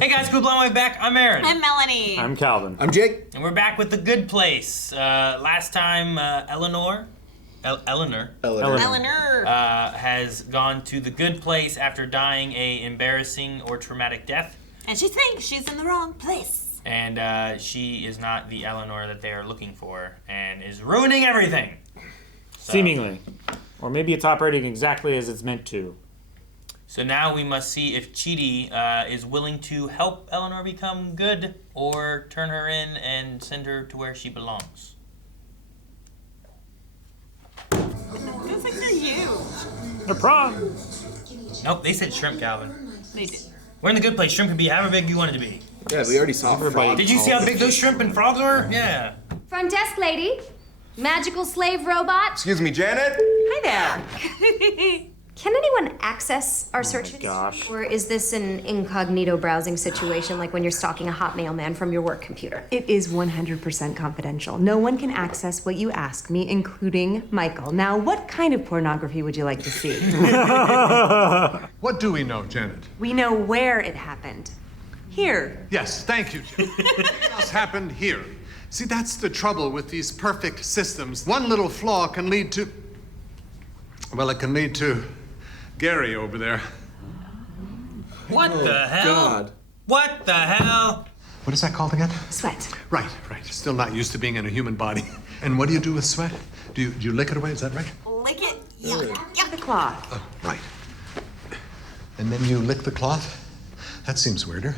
Hey guys, good long way back. I'm Aaron. I'm Melanie. I'm Calvin. I'm Jake. And we're back with The Good Place. Last time, Eleanor has gone to The Good Place after dying a embarrassing or traumatic death. And she thinks she's in the wrong place. And she is not the Eleanor that they are looking for and is ruining everything. So, seemingly. Or maybe it's operating exactly as it's meant to. So now we must see if Chidi is willing to help Eleanor become good or turn her in and send her to where she belongs. Feels like they're you. The prom! Nope, they said shrimp, Calvin. They did. We're in The Good Place. Shrimp can be however big you want it to be. Yeah, we already saw Everybody- frog. Did you see how big those shrimp and frogs were? Yeah. Front desk lady. Magical slave robot. Excuse me, Janet? Hi there. Can anyone access our search history? gosh. Or is this an incognito browsing situation like when you're stalking a hot mailman from your work computer? It is 100% confidential. No one can access what you ask me, including Michael. Now, what kind of pornography would you like to see? What do we know, Janet? We know where it happened. Here. Yes, thank you, Janet. What else happened here? See, that's the trouble with these perfect systems. One little flaw can lead to... Well, it can lead to Gary over there. What the hell? God. What the hell? What is that called again? Sweat. Right. Still not used to being in a human body. And what do you do with sweat? Do you lick it away? Is that right? Lick it. Yeah. The cloth. Oh, right. And then you lick the cloth? That seems weirder.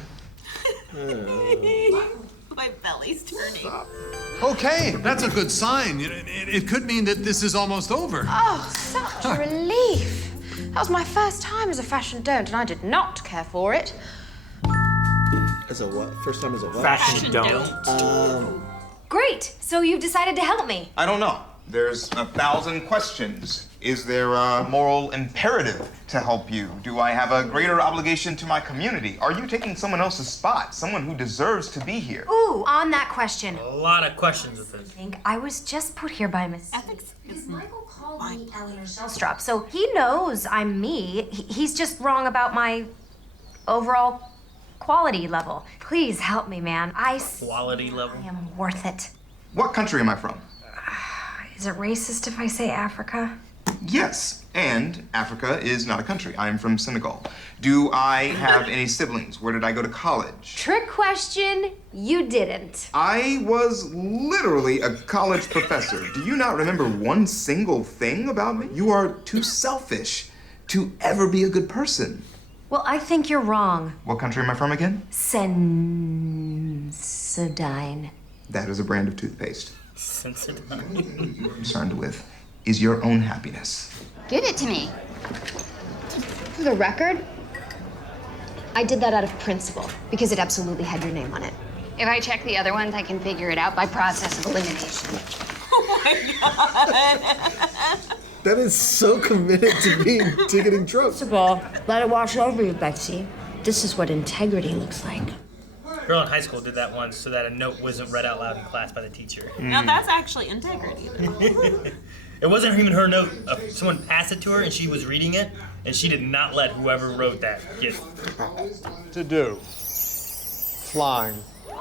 My belly's turning. Okay, that's a good sign. It could mean that this is almost over. Oh, such a relief. That was my first time as a fashion don't, and I did not care for it. As a what? First time as a what? Fashion don't. Great. So you've decided to help me. I don't know. There's 1,000 questions. Is there a moral imperative to help you? Do I have a greater obligation to my community? Are you taking someone else's spot? Someone who deserves to be here? Ooh, on that question. A lot of questions with this. I think I was just put here by mistake. Ethics is Michael called me Eleanor Shellstrop, so he knows I'm me. He's just wrong about my overall quality level. Please help me, man. Quality level. I am worth it. What country am I from? Is it racist if I say Africa? Yes, and Africa is not a country. I am from Senegal. Do I have any siblings? Where did I go to college? Trick question, you didn't. I was literally a college professor. Do you not remember one single thing about me? You are too selfish to ever be a good person. Well, I think you're wrong. What country am I from again? Sensodyne. That is a brand of toothpaste. Sensitive. What you're concerned with is your own happiness. Give it to me. For the record, I did that out of principle because it absolutely had your name on it. if I check the other ones, I can figure it out by process of elimination. Oh my god. That is so committed to getting drunk. First of all, let it wash over you, Betsy. This is what integrity looks like. A girl in high school did that once so that a note wasn't read out loud in class by the teacher. Now that's actually integrity, though. It wasn't even her note. Someone passed it to her and she was reading it, and she did not let whoever wrote that get. To do. Flying. Now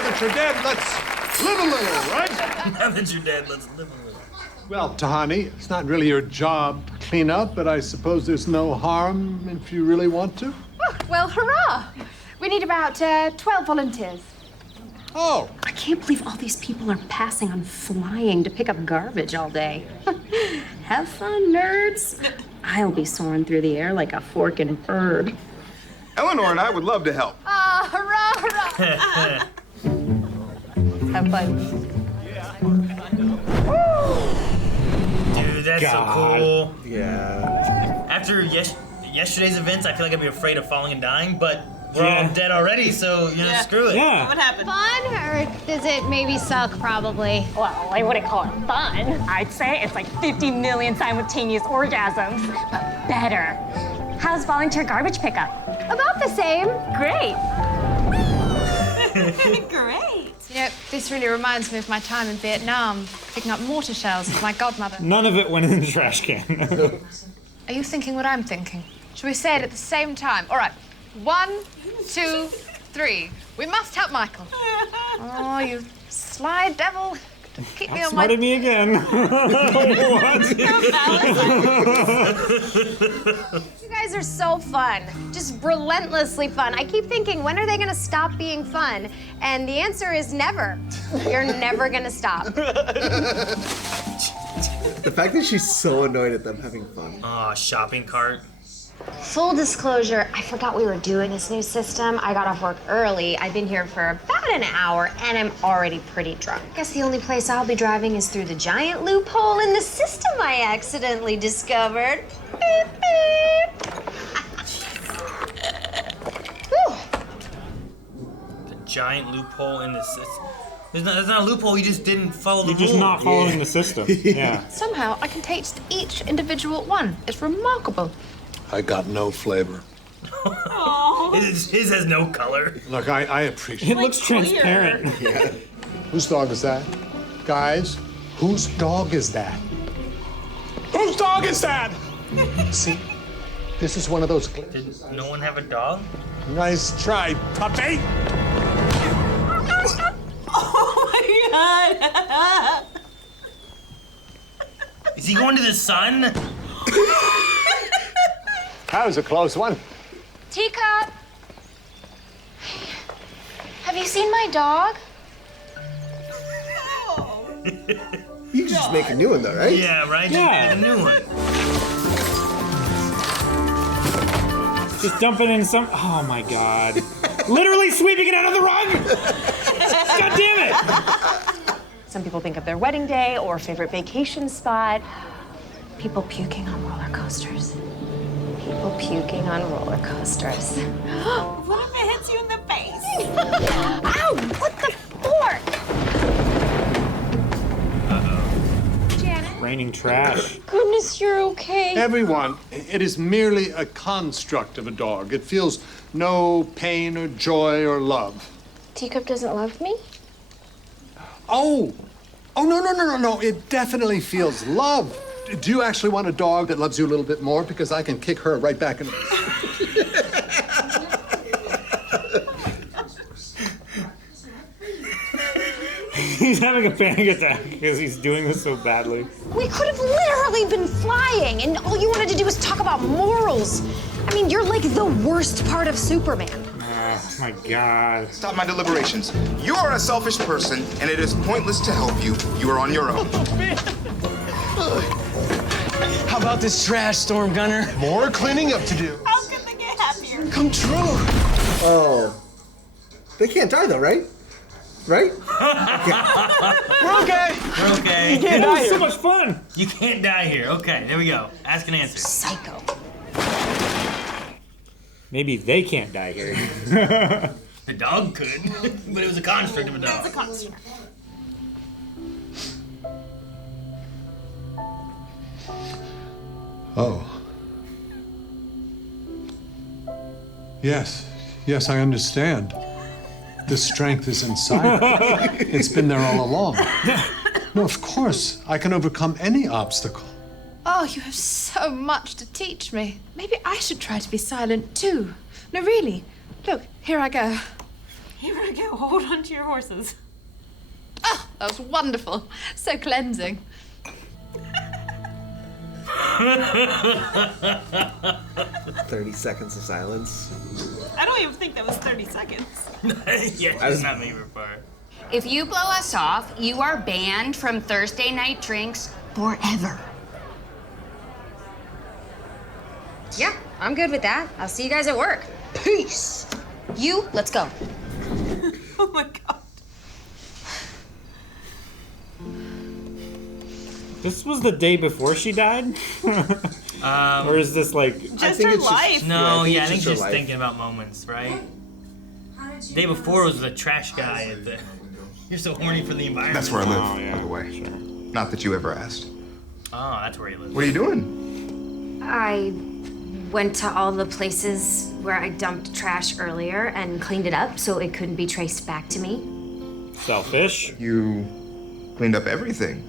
that you're dead, let's live a little, right? Now that you're dead, let's live a little. Well, Tahani, it's not really your job to clean up, but I suppose there's no harm if you really want to. Oh, well, hurrah! We need about 12 volunteers. Oh, I can't believe all these people are passing on flying to pick up garbage all day. Have fun, nerds. I'll be soaring through the air like a fork in a bird. Eleanor and I would love to help. Ah, hurrah, hurrah! Have fun. Dude, that's so cool. Yeah. After yesterday's events, I feel like I'd be afraid of falling and dying, but we're all dead already, so screw it. Yeah. What happened? Fun, or does it maybe suck, probably? Well, I wouldn't call it fun. I'd say it's like 50 million simultaneous orgasms, but better. How's volunteer garbage pickup? About the same. Great. Great. You know, this really reminds me of my time in Vietnam, picking up mortar shells with my godmother. None of it went in the trash can. Are you thinking what I'm thinking? Should we say it at the same time? All right. 1, 2, 3. We must help Michael. Oh, you sly devil. Keep me on my... Outsmarted me again. You guys are so fun. Just relentlessly fun. I keep thinking, when are they gonna stop being fun? And the answer is never. You're never gonna stop. The fact that she's so annoyed at them having fun. Aw, shopping cart. Full disclosure, I forgot we were doing this new system. I got off work early. I've been here for about an hour, and I'm already pretty drunk. Guess the only place I'll be driving is through the giant loophole in the system I accidentally discovered. Beep, beep. Whew. The giant loophole in the system. There's not a loophole, you just didn't follow the You're rules. just not following the system. Yeah. Somehow I can taste each individual one. It's remarkable. I got no flavor. His has no color. Look, I appreciate It looks transparent. Whose dog is that? Guys, whose dog is that? Whose dog is that? See, this is one of those. Did no one have a dog? Nice try, puppy. Oh my god. Is he going to the sun? That was a close one. Teacup! Have you seen my dog? You can just make a new one though, right? Yeah, right? Yeah. Just made a new one. Just dump it in some. Oh my god. Literally sweeping it out of the rug! God damn it! Some people think of their wedding day or favorite vacation spot. People puking on roller coasters. People puking on roller coasters. What if it hits you in the face? Ow! What the fork? Raining trash. Goodness, you're okay. Everyone, it is merely a construct of a dog. It feels no pain or joy or love. Teacup doesn't love me? Oh, no. It definitely feels love. Do you actually want a dog that loves you a little bit more? Because I can kick her right back in. He's having a panic attack because he's doing this so badly. We could have literally been flying, and all you wanted to do was talk about morals. I mean, you're like the worst part of Superman. Oh my god. Stop my deliberations. You are a selfish person, and it is pointless to help you. You are on your own. How about this trash, Storm Gunner? More cleaning up to do. How can they get happier? Come true. Oh. They can't die though, right? Right? We're okay. We're okay. You can't That die was so here. much fun. You can't die here. Okay, there we go. Ask and answer. Psycho. Maybe they can't die here. The dog could, but it was a construct of a dog. It's a construct. Oh. Yes, I understand. The strength is inside. It's been there all along. No, of course, I can overcome any obstacle. Oh, you have so much to teach me. Maybe I should try to be silent too. No, really. Look, here I go. Here I go. Hold on to your horses. Oh, that was wonderful. So cleansing. 30 seconds of silence. I don't even think that was 30 seconds. Yeah, that's not me part. If you blow us off, you are banned from Thursday night drinks forever. Yeah, I'm good with that. I'll see you guys at work. Peace. You, let's go. Oh my god. This was the day before she died? Or is this like... Just her life. No, yeah, I think her she's life. thinking about moments, right? The day before was the trash guy at the... You're so horny for the environment. That's where I live, Oh, yeah, by the way. sure. Not that you ever asked. Oh, that's where he lives. What are you doing? I went to all the places where I dumped trash earlier and cleaned it up so it couldn't be traced back to me. Selfish. You cleaned up everything.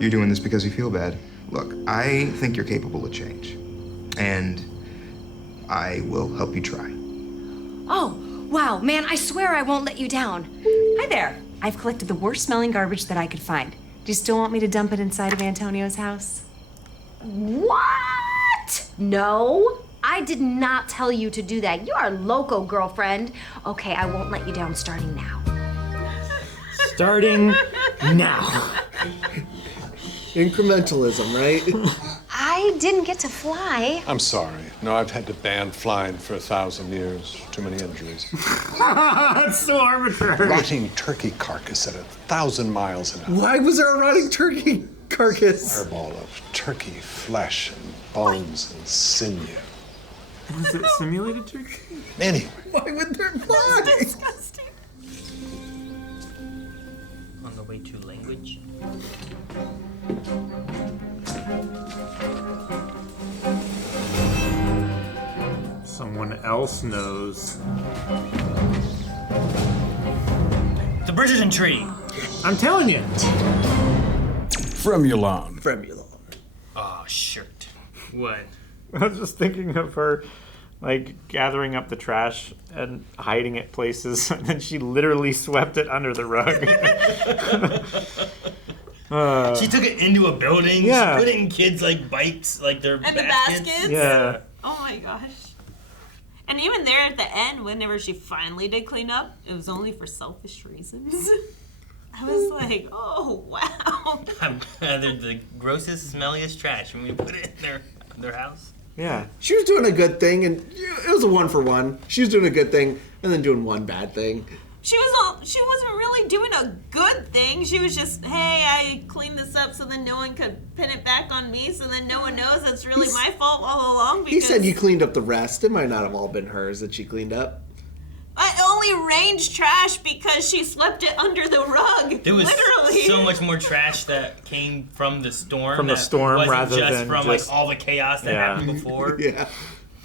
You're doing this because you feel bad. Look, I think you're capable of change. and I will help you try. Oh, wow, man, I swear I won't let you down. Hi there. I've collected the worst smelling garbage that I could find. Do you still want me to dump it inside of Antonio's house? What? No, I did not tell you to do that. You are loco, girlfriend. Okay, I won't let you down starting now. Starting now. Incrementalism, right? I didn't get to fly. I'm sorry. No, I've had to ban flying for 1,000 years. Too many injuries. That's so arbitrary. Rotting turkey carcass at 1,000 miles an hour. Why was there a rotting turkey carcass? Fireball of turkey flesh and bones and sinew. Was it simulated turkey? Anyway. Why would there fly? That's disgusting. On the way to language. Someone else knows. The Bridgerton tree. I'm telling you. Fremulon. Oh, shirt. What? I was just thinking of her, like, gathering up the trash and hiding it places, and then she literally swept it under the rug. She took it into a building. Yeah. She put it in kids' like bikes, like their And the baskets. baskets? Yeah. Oh my gosh. And even there at the end, whenever she finally did clean up, it was only for selfish reasons. I was like, oh, wow. They're the grossest, smelliest trash when we put it in their house. Yeah. She was doing a good thing, and it was a 1-for-1. She was doing a good thing, and then doing one bad thing. She wasn't really doing a good thing. She was just, hey, I cleaned this up so then no one could pin it back on me, so then no one knows it's really my fault all along. He said you cleaned up the rest. It might not have all been hers that she cleaned up. I only arranged trash because she swept it under the rug. There was literally so much more trash that came from the storm. From the that storm wasn't rather just than from just- like all the chaos that happened before. Yeah.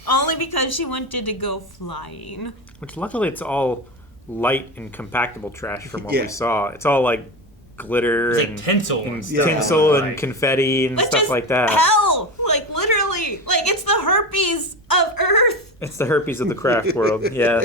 Only because she wanted to go flying. Which luckily it's all light and compactable trash from what Yeah. we saw. It's all like glitter It's like and tinsel and and stuff. tinsel and Like- confetti and Which stuff is like that. hell. Like literally. Like it's the herpes of Earth. It's the herpes of the craft world. Yeah.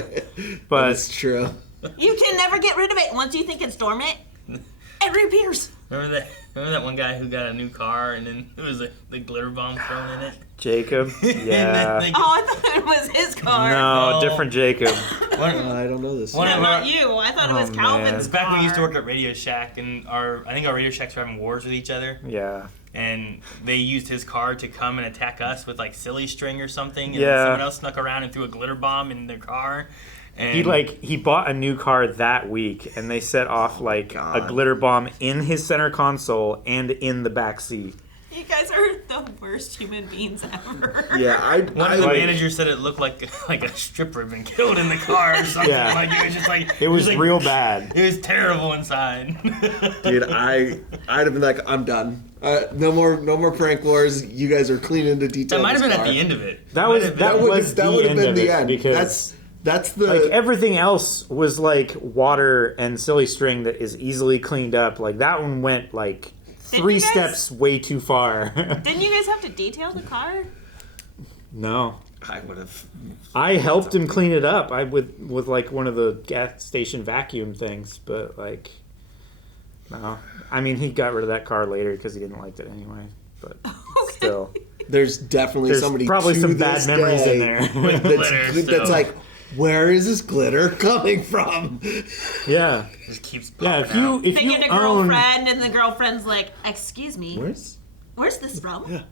But It's true. You can never get rid of it. Once you think it's dormant, it reappears. Remember that one guy who got a new car and then there was the glitter bomb thrown in it? Jacob. Yeah. They- Oh, I thought it was his car. No, No. different Jacob. I don't know this. One No, of not our- you. I thought it Oh, was man. Calvin's It's back when we used to car. work at Radio Shack, and I think our Radio Shacks were having wars with each other, Yeah. and they used his car to come and attack us with like silly string or something, and Yeah. someone else snuck around and threw a glitter bomb in their car. And He bought a new car that week, and they set off like a glitter bomb in his center console and in the back seat. You guys are the worst human beings ever. Yeah, one of the like- managers said it looked like a stripper had been killed in the car or something. Yeah. Like it was just like It was like- real bad. It was terrible inside. Dude, I'd have been like, I'm done. No more prank wars. You guys are clean into detail. That might have been this at car. the end of it. That was That would was the have end been of the it end. because That's the like everything else was like water and silly string that is easily cleaned up. Like that one went like Didn't 3 you guys- steps way too far. Didn't you guys have to detail the car? No. I would have. I helped him clean it up. I with like one of the gas station vacuum things, but like no. I mean, he got rid of that car later because he didn't like it anyway. But still, There's definitely There's somebody probably to some bad this memories in day there. Glitter that's still. like, where is this glitter coming from? yeah, Just keeps yeah. popping out. If They you get a own, girlfriend, and the girlfriend's like, "Excuse me, where's this from?" Yeah.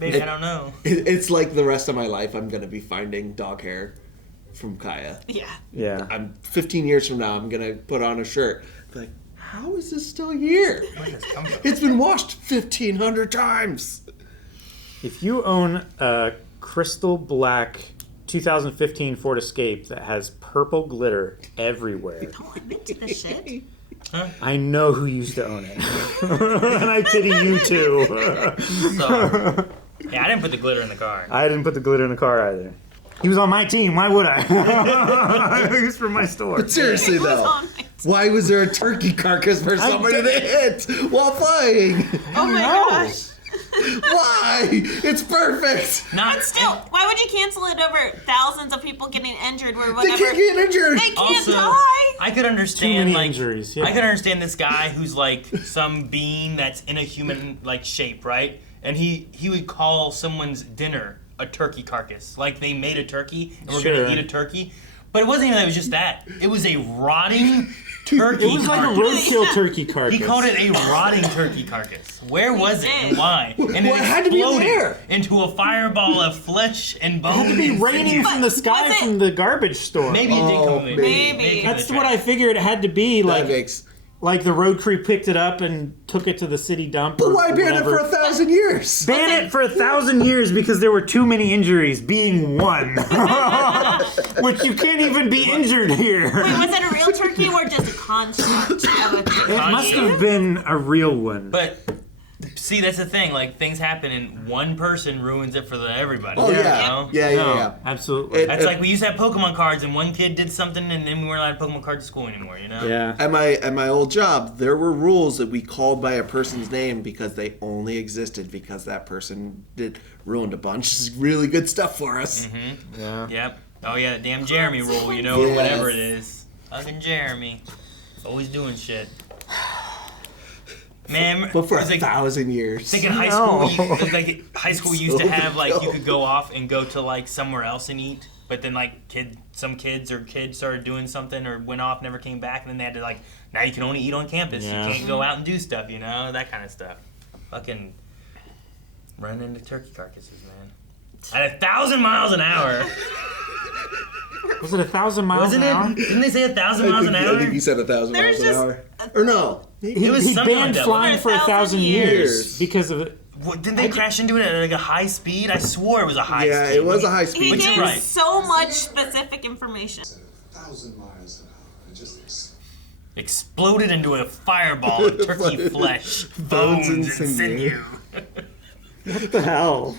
Maybe I don't know. It's like the rest of my life. I'm gonna be finding dog hair from Kaya. Yeah. yeah, I'm 15 years from now. I'm gonna put on a shirt. Be like, how is this still here? Where did this come from? It's been washed 1,500 times. if you own a crystal black 2015 Ford Escape that has purple glitter everywhere, Oh, I'm into this shit. I know who used to own it, and I pity you too. So, yeah, I didn't put the glitter in the car. I didn't put the glitter in the car either. He was on my team. Why would I? He was from my store. But seriously It was though, on my- why was there a turkey carcass for somebody to hit while flying? Oh my gosh. Why? It's perfect. But still, why would you cancel it over thousands of people getting injured or They whatever? can't get injured. They can't Also, die. I could understand Too many like injuries, yeah. I could understand this guy who's like some being that's in a human like shape, right? And he would call someone's dinner a turkey carcass. Like they made a turkey and we're Sure. gonna eat a turkey. But it wasn't even that, it was just that. It was a rotting turkey It was like a carcass. roadkill turkey carcass. He called it a rotting turkey carcass. Where was it and why? And Well, it had to be in exploded there. into a fireball of flesh and bone. It had to be and raining sinew. from the sky from the garbage store. Maybe it did come maybe. That's what I figured it had to be. Like the road crew picked it up and took it to the city dump. But or why ban it for whatever. 1,000 years? Ban it for 1,000 years because there were too many injuries, being one. Which you can't even be injured here. Wait, was it a real turkey or just a construct of a turkey? It must have been a real one. But see, that's the thing. Like things happen, and one person ruins it for everybody. Oh, you yeah. know? Yeah. Absolutely. That's like we used to have Pokemon cards, and one kid did something, and then we weren't allowed Pokemon cards at school anymore. You know? Yeah. At my old job, there were rules that we called by a person's name because they only existed because that person ruined a bunch of really good stuff for us. Mm-hmm. Yeah. Yep. Oh yeah, the damn Jeremy rule, you know, or whatever it is. Fucking Jeremy, always doing shit. Man, But for it was like, 1,000 years. Think in high school, high school used to have like you could go off and go to like somewhere else and eat, but then like some kids started doing something or went off, never came back, and then they had to like now you can only eat on campus. Yeah. You can't go out and do stuff, you know, that kind of stuff. Fucking run into turkey carcasses, man. At 1,000 miles an hour. Was it 1,000 miles Wasn't an it? hour? Didn't they say 1,000 miles an I hour? think he said 1,000 miles an hour. Or no. It was He something like banned that. flying for 1,000 years years. because of it. What, didn't they crash into it at like a high speed? I swore it was a high speed. Yeah, it was a high He speed. But you're gave right. so much specific information. 1,000 miles an hour. Just Exploded into a fireball of turkey flesh, bones and sinew. What the hell?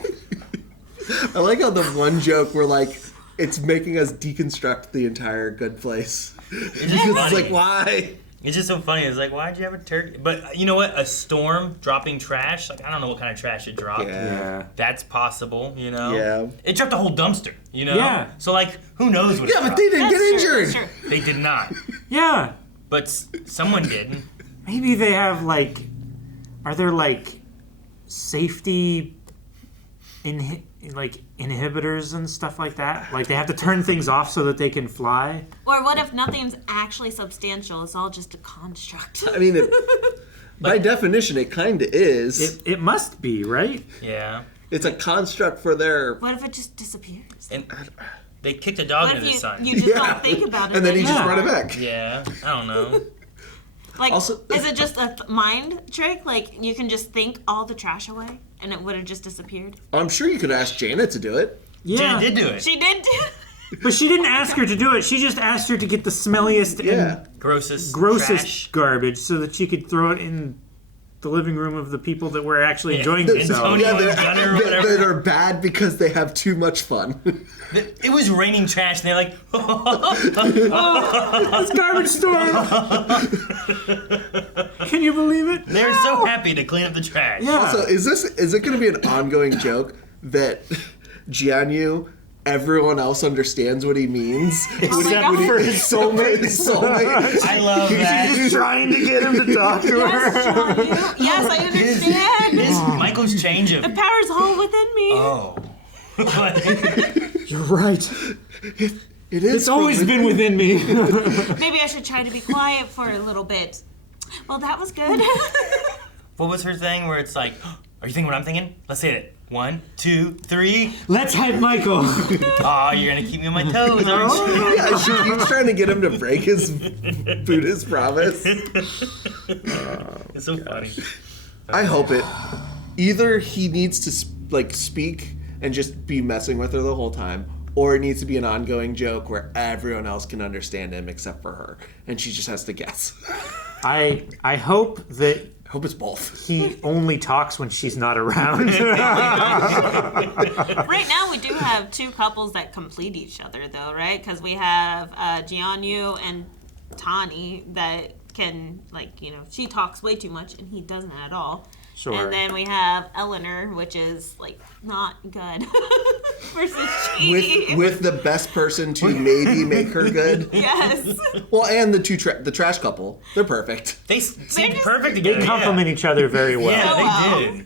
I like how the one joke where like it's making us deconstruct the entire good place. It's Because just it's funny. like, why? It's just so funny. It's like, why'd you have a turkey? But you know what? A storm dropping trash. Like I don't know what kind of trash it dropped. Yeah. That's possible. You know. Yeah. It dropped a whole dumpster. You know. Yeah. So like, who knows what? Yeah, it but dropped. they didn't get That's true, injured. that's true. They did not. Yeah. But someone did. Maybe they have like, are there like safety inhibitors and stuff like that? Like they have to turn things off so that they can fly? Or what if nothing's actually substantial? It's all just a construct. I mean, by definition, it kind of is. It must be, right? Yeah. It's a construct for their. What if it just disappears? And they kicked a dog What into the if sun. you just don't think about it? And then he just anymore? brought it back. Yeah. I don't know. Like, Also- is it just a mind trick? Like, you can just think all the trash away, and it would have just disappeared. I'm sure you could ask Janet to do it. Yeah. Jenny did do it. She did. But she didn't ask her to do it. She just asked her to get the smelliest and Grossest grossest garbage so that she could throw it in the living room of the people that were actually enjoying Antonio themselves. Yeah, and Gunner or whatever. that are bad because they have too much fun. It was raining trash, and they're like, It's garbage storm. Can you believe it? they're so happy to clean up the trash. Yeah. Also, is it going to be an ongoing joke that Jianyu, everyone else understands what he means? Except for his soulmate. I love that. She's trying to get him to talk to her. Yes, I understand. His Michael's change of The power's all within me. oh. You're right. It is. It's always been within me. Maybe I should try to be quiet for a little bit. Well, that was good. What was her thing where it's like, are you thinking what I'm thinking? Let's hit it. 1, 2, 3. Let's hype Michael. Oh, you're gonna keep me on my toes, aren't you? Yeah, she keeps trying to get him to break his Buddhist promise. It's so funny. I hope it. Either he needs to speak and just be messing with her the whole time, or it needs to be an ongoing joke where everyone else can understand him except for her, and she just has to guess. I hope that I hope it's both. he only talks when she's not around. Right now, we do have two couples that complete each other, though, right? Because we have Jianyu and Tani that can, like, you know, she talks way too much and he doesn't at all. Sure. And then we have Eleanor, which is like not good, versus Chidi. With the best person to maybe make her good. Yes. Well, and the the trash couple, they're perfect. They seem perfect together. They complement each other very well. Yeah, they did.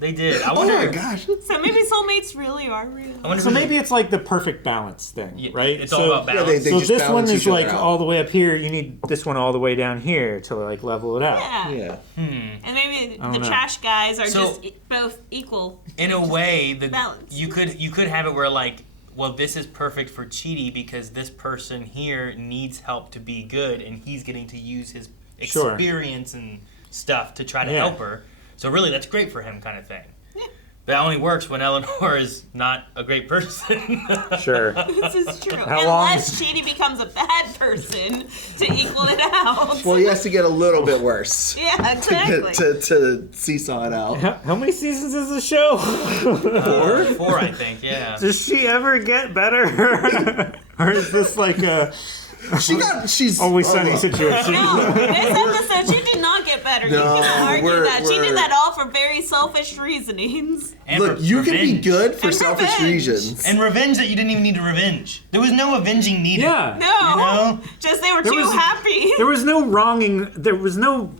They did. I wonder. Oh my gosh. So maybe soulmates really are real. So maybe it's like the perfect balance thing, right? It's all about balance. Yeah, they so just this one balance is each other like out. all the way up here. You need this one all the way down here to like level it out. Yeah. And maybe the know. trash guys are So- just both equal. In a way, Balance. you could have it where like, well, this is perfect for Chidi because this person here needs help to be good, and he's getting to use his Sure. experience and stuff to try to Yeah. help her. So really, that's great for him, kind of thing. But that only works when Eleanor is not a great person. Sure. This is true. How long- Unless Chidi becomes a bad person to equal it out. Well, he has to get a little bit worse. Yeah, exactly. To seesaw it out. How many seasons is the show? 4, I think. Yeah. Does she ever get better? Or is this like a She's Always Sunny situation? No, this episode, she did not get better. No, you cannot argue we're- that. She we're- did that all for very selfish reasonings. And Look, you can be revenge. good for And selfish revenge. reasons. And revenge that you didn't even need to revenge. There was no avenging needed. Yeah. No, You know? just they were There too was- happy. There was no wronging. There was no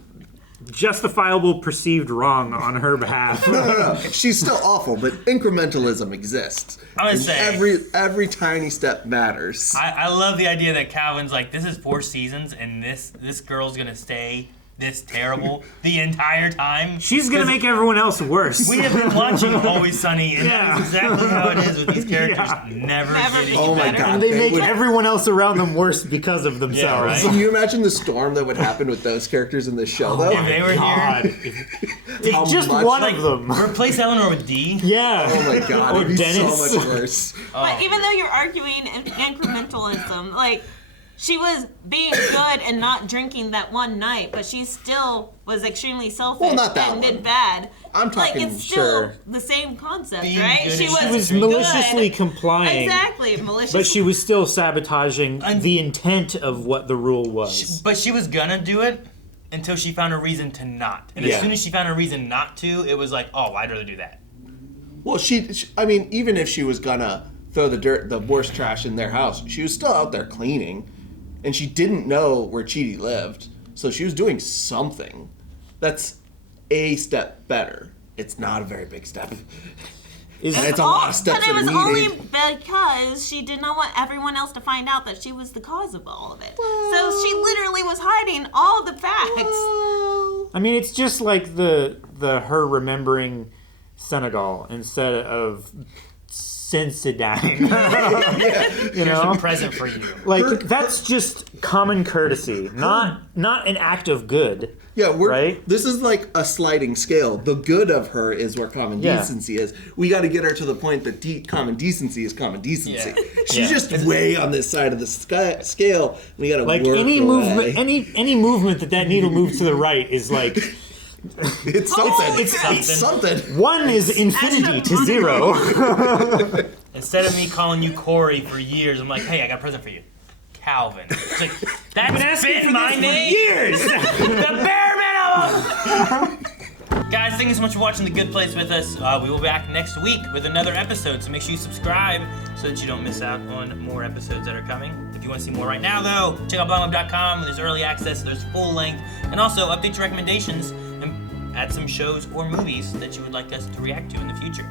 justifiable perceived wrong on her behalf. No. She's still awful, but incrementalism exists. I would And say- every tiny step matters. I love the idea that Calvin's like, this is 4 seasons, and this girl's gonna stay this terrible the entire time. She's gonna make everyone else worse. We have been watching Always Sunny, and Yeah. that's exactly how it is with these characters. Yeah. Never Never getting Oh my better. God. And they They make would- everyone else around them worse because of themselves. right? Can you imagine the storm that would happen with those characters in this show, though? If they were God. here, How Just much- one like, of them. replace Eleanor with D. Yeah. Oh my God, Or it'd be Dennis. so much worse. But even though you're arguing incrementalism, like she was being good and not drinking that one night, but she still was extremely selfish Well, not that and one. did bad. I'm Like talking, it's still sure. the same concept, Being right? good She and was, She was good. maliciously complying. Exactly, malicious. But she was still sabotaging the intent of what the rule was. But she was gonna do it until she found a reason to not. And Yeah. as soon as she found a reason not to, it was like, oh, I'd rather do that. Well, I mean, even if she was gonna throw the worst trash in their house, she was still out there cleaning, and she didn't know where Chidi lived, so she was doing something. That's a step better. It's not a very big step. Is- And it's a lot of steps But it that was are only needed. because she did not want everyone else to find out that she was the cause of all of it. So she literally was hiding all the facts. I mean, it's just like the her remembering Senegal instead of Sensodyne. You Here's know, a present for you. like that's just common courtesy, not an act of good. Yeah, Right? This is like a sliding scale. The good of her is where common Yeah. decency is. We got to get her to the point that common decency is common decency. Yeah. She's Yeah. just way on this side of the scale. We got to Like work any her movement, way. any movement that needle moves to the right is like It's something. it's something. one is infinity to 0. Instead of me calling you Corey for years, I'm like, hey, I got a present for you. Calvin. It's like, that's been my name. years. The bare minimum! Guys, thank you so much for watching The Good Place with us. We will be back next week with another episode, so make sure you subscribe so that you don't miss out on more episodes that are coming. If you want to see more right now, though, check out blogweb.com. There's early access, there's full length, and also update your recommendations and add some shows or movies that you would like us to react to in the future.